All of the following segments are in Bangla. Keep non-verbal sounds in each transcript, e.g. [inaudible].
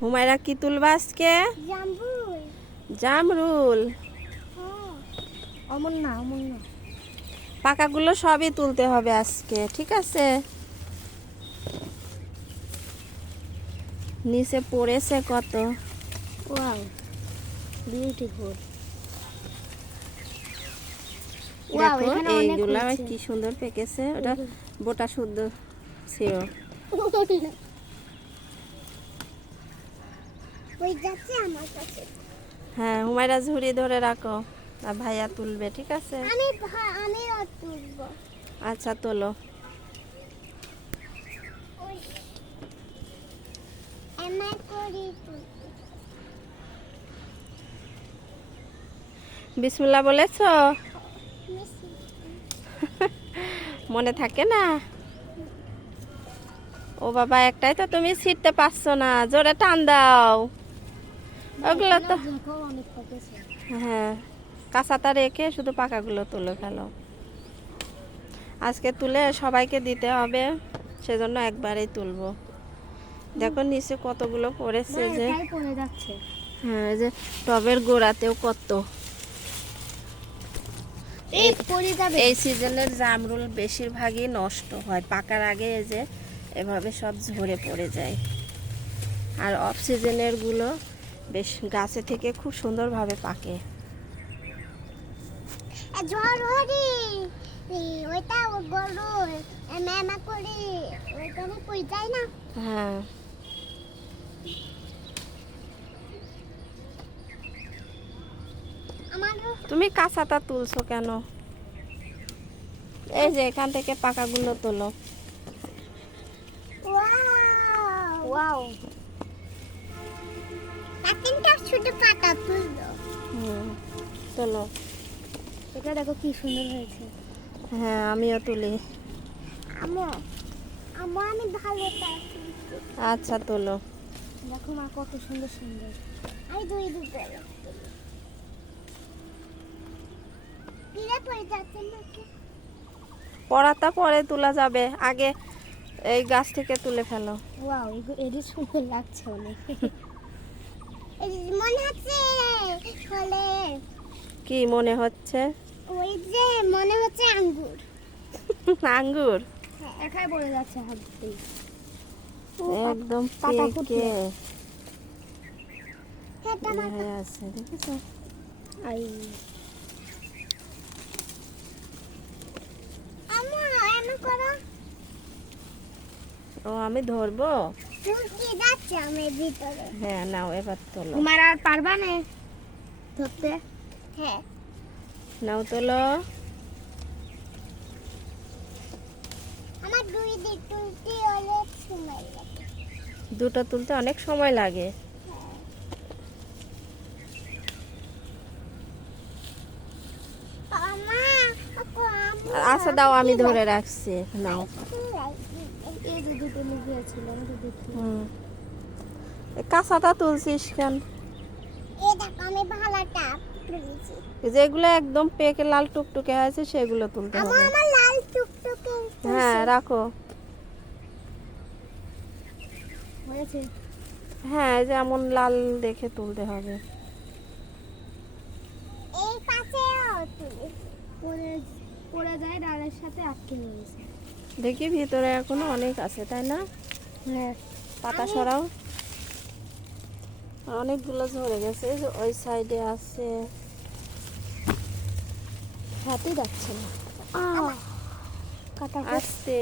হুমায়রা কি তুলবা আজকে? জামরুল। হ্যাঁ। অমন না অমন না। পাকাগুলো সবই তুলতে হবে আজকে ঠিক আছে? নিচে পড়েছে কত? ওয়াও বিউটিফুল Wow, দেখো এইগুলা কি সুন্দর পেকেছে ওটা বোটা শুদ্ধ ছিল। [laughs] ওই যাচ্ছে আমার কাছে। হ্যাঁ হুমায়রা ঝুড়ি ধরে রাখো আর ভাইয়া তুলবে ঠিক আছে? আমি আমি তুলব। আচ্ছা তোলো। বিসমুল্লাহ বলেছ? [laughs] মনে থাকে না? ও বাবা একটাই তো তুমি ছিটতে পারছ না জোরে টান দাও। ওগুলো তো হ্যাঁ কাঁচাটা রেখে শুধু পাকাগুলো তুলে ফেলো। আজকে তুলে সবাইকে দিতে হবে সেজন্য একবারেই তুলবো। দেখো নিচে কতগুলো পড়েছে যে হ্যাঁ যে টবের গোড়াতেও কত। এই সিজনের জামরুল বেশিরভাগই নষ্ট হয় পাকার আগে যে এভাবে সব ঝরে পড়ে যায়। আর অফ সিজনেরগুলো বেশ গাছে থেকে খুব সুন্দরভাবে পাকে। জ্বর হরি ওইটা ম্যামা করি ওইটা আমি পড়ে যাই না? হ্যাঁ। আমার তুমি কাঁচাটা তুলছো কেন? এই যে এখান থেকে পাকাগুলো তোলো। ওয়াও! ওয়াও ছোট পাতা তুললো। হুম তোলো। এটা দেখো কি সুন্দর হয়েছে। হ্যাঁ আমিও তুলি। আমো আমো আমি ভালো আচ্ছা তোলো। দেখো মা কত সুন্দর সুন্দর। আমি দুই দুটো পিড়ে পড়ে পড়াটা পরে তোলা যাবে। আগে এই গাছ থেকে তুলে ফেলো। ওয়াও এটি সুন্দর লাগছে অনেক। মনে হচ্ছে ফলে। কি মনে হচ্ছে? ওই যে মনে হচ্ছে আঙ্গুর। [laughs] আঙ্গুর? একাই পড়ে যাচ্ছে হাত একদম পেকে। হ্যাঁ হয়ে আছে দেখেছ? আই। ও আমি ধরবো? ভিতরে। হ্যাঁ নাও এবার তোলো। তোমার আর পারবা না? ধরতে? হ্যাঁ। নাও তোলো। আমার দুই দিক তুলতে অনেক সময় লাগে। দুটো তুলতে অনেক সময় লাগে। আমা আচ্ছা দাও আমি ধরে রাখছি। নাও। এই যে দুটো আমি দেখি হুম। এ কাঁচাটা তুলছিস কেন? যেগুলো একদম পেকে লাল টুকটুকে আছে সেগুলো তুলতে হবে। হ্যাঁ রাখো। হ্যাঁ যেমন লাল দেখে তুলতে হবে। পড়ে পড়ে যায় ডালের সাথে আটকে নিয়েছে দেখি ভিতরে এখনও অনেক আছে তাই না? হ্যাঁ। পাতা সরাও। অনেকগুলো ঝরে গেছে যে ওই সাইডে আছে। হাতে যাচ্ছে না। কাটা আসতে।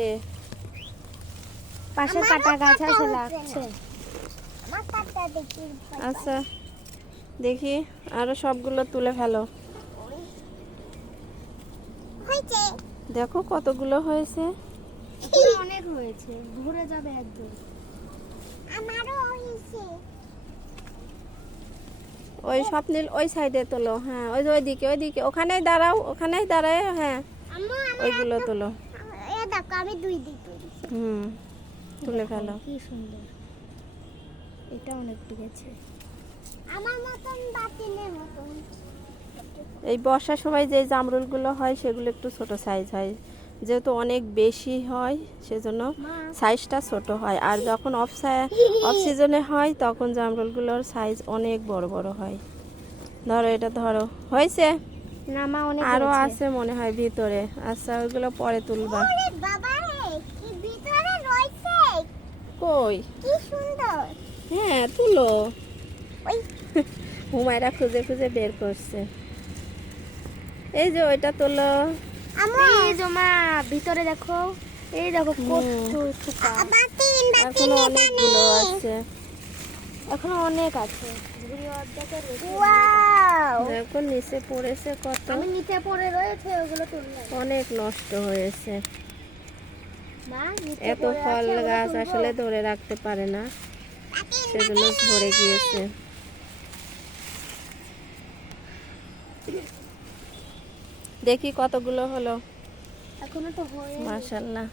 পাশে কাটা গাছ আছে লাগছে। আচ্ছা দেখি আরও সবগুলো তুলে ফেলো। দেখো কতগুলো হয়েছে। অনেক হয়েছে ঘুরে যাবে একদম আমারও হয়েছে ওই স্বপ্নীল ওই সাইডে তোলো হ্যাঁ ওই ওইদিকে ওইদিকে ওখানেই দাঁড়াও ওখানেই দাঁড়ায় হ্যাঁ ওইগুলো তোলো। এ দেখো আমি দুই দিক হুম তুলে ফেলো। কি সুন্দর। এটা অনেক টিকেছে আমার মতন বাতিলের মতন। এই বর্ষার সময় যে জামরুলগুলো হয় সেগুলো একটু ছোট সাইজ হয়। যেহেতু অনেক বেশি হয় সেজন্য সাইজটা ছোট হয়। আর [laughs] যখন অফ অফ সিজনে হয় তখন জামরুলগুলোর সাইজ অনেক বড় বড় হয়। ধরো এটা ধরো হয়েছে? আরও আছে মনে হয় ভিতরে। আচ্ছা ওইগুলো পরে তুলবা। কই? হ্যাঁ তুলো। [laughs] হুমায়রা খুঁজে খুঁজে বের করছে। এই যে ওইটা তোলো। এই যে মা ভিতরে দেখো। এই দেখো কত থুকা এখনও অনেকগুলো আছে। এখনও অনেক আছে। ওয়াও। দেখো নিচে পড়েছে কত। আমি নিচে পড়ে রয়েছে ওগুলো অনেক নষ্ট হয়েছে। এত ফল গাছ আসলে ধরে রাখতে পারে না। সেজন্য ঝরে গিয়েছে। দেখি কতগুলো হলো। এখনও তো মাশাল্লাহ